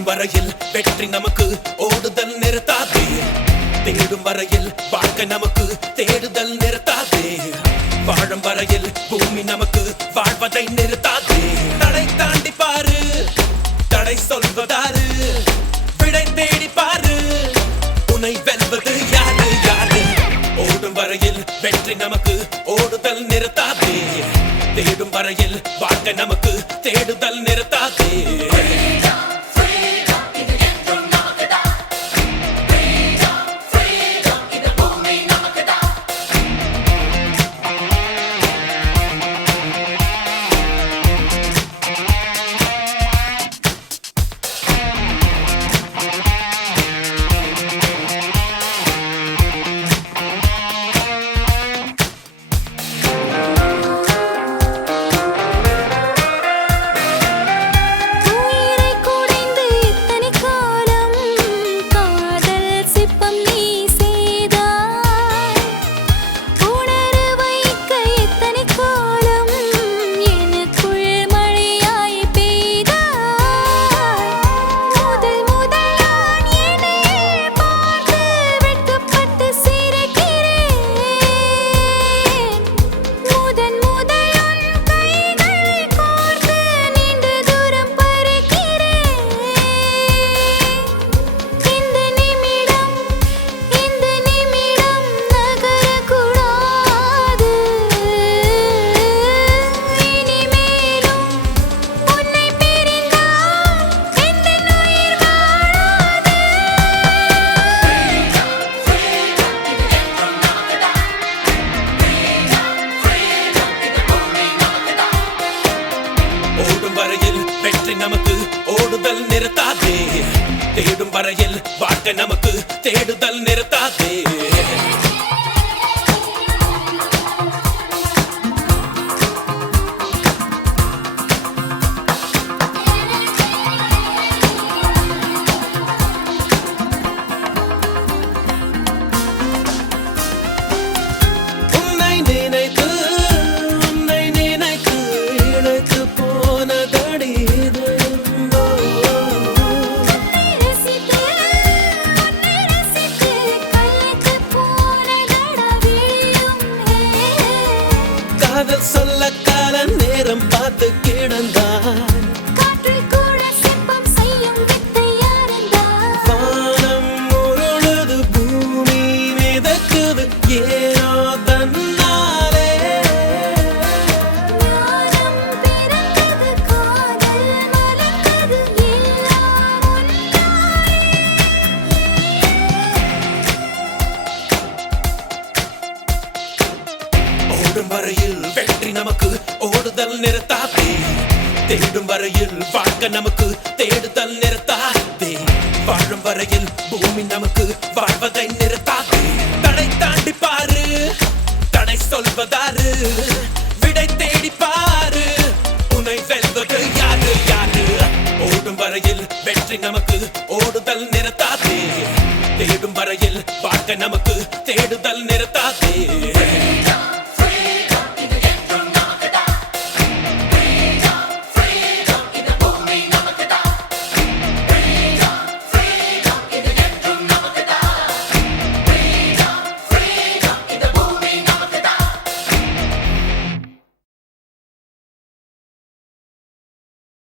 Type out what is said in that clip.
ஓடும் வரையில் வெற்றி நமக்கு ஓடுதல் நிறுத்தாதே. தேடும் வரையில் வாழ்க்கை நமக்கு தேடுதல் நிறுத்தாதே. வாழும் வரையில் பூமி நமக்கு வாழ்வதை நிறுத்தாதே. தடை தாண்டி பாரு, தடை சொல்வதாரு, விடை தேடி பாரு, உன்னை வெல்வது யாரு யாரு. ஓடும் வரையில் வெற்றி நமக்கு ஓடுதல் நிறுத்தாதே. தேடும் வரையில் வாழ்க்கை நமக்கு தேடுதல் நிறுத்தாதே. வெற்றி நமக்கு ஓடுதல் நிறுத்தாதே. தேடும் வரையில் வாழ்க்கை நமக்கு தேடுதல் நிறுத்தாதே. சொல்ல கால நேரம் பார்த்து கிடந்தான். காற்றில் கூட சிற்பம் செய்யும் வித்தையாரந்தான். வானம் உருளுது, பூமி மிதக்குது, ஏனோ தன்னாலே. ஞானம் பிறந்தது, காதல் மலர்ந்தது, எல்லாம் ஒன்றாய். ஓடும் வரையில் வெற்றி நமக்கு ஓடுதல் நிறுத்தாதே. தேடும் வரையில் வாழ்க்கை நமக்கு தேடுதல் நிறுத்தாதே. வாழும் வரையில் பூமி நமக்கு வாழ்வதை நிறுத்தாதே. தடை தாண்டி பாரு, தடை சொல்வதாரு, விடை தேடி பாரு, உன்னை வெல்வது யாரு யாரு. ஓடும் வரையில் வெற்றி நமக்கு ஓடுதல் நிறுத்தாதே. தேடும் வரையில் வாழ்க்கை நமக்கு தேடுதல் நிறுத்தாதே.